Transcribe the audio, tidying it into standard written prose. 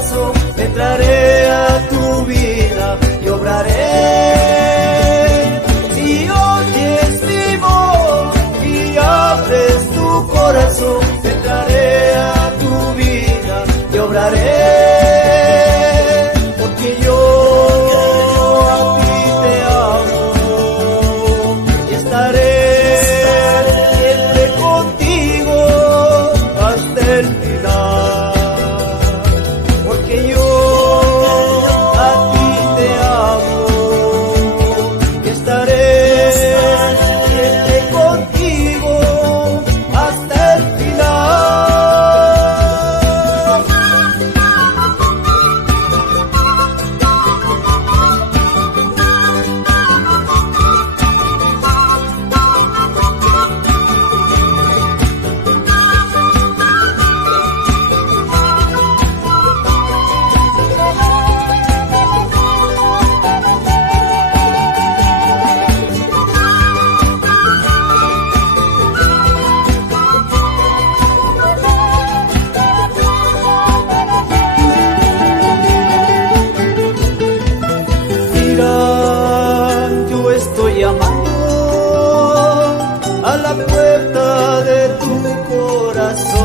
corazón, entraré a tu vida y obraré. Si oyes mi voz y abres tu corazón, entraré a tu vida y obraré. Porque yo a ti te amo y estaré siempre contigo hasta el final. Porque yo a ti te amo y estaré siempre contigo hasta el final. Yo estoy llamando a la puerta de tu corazón.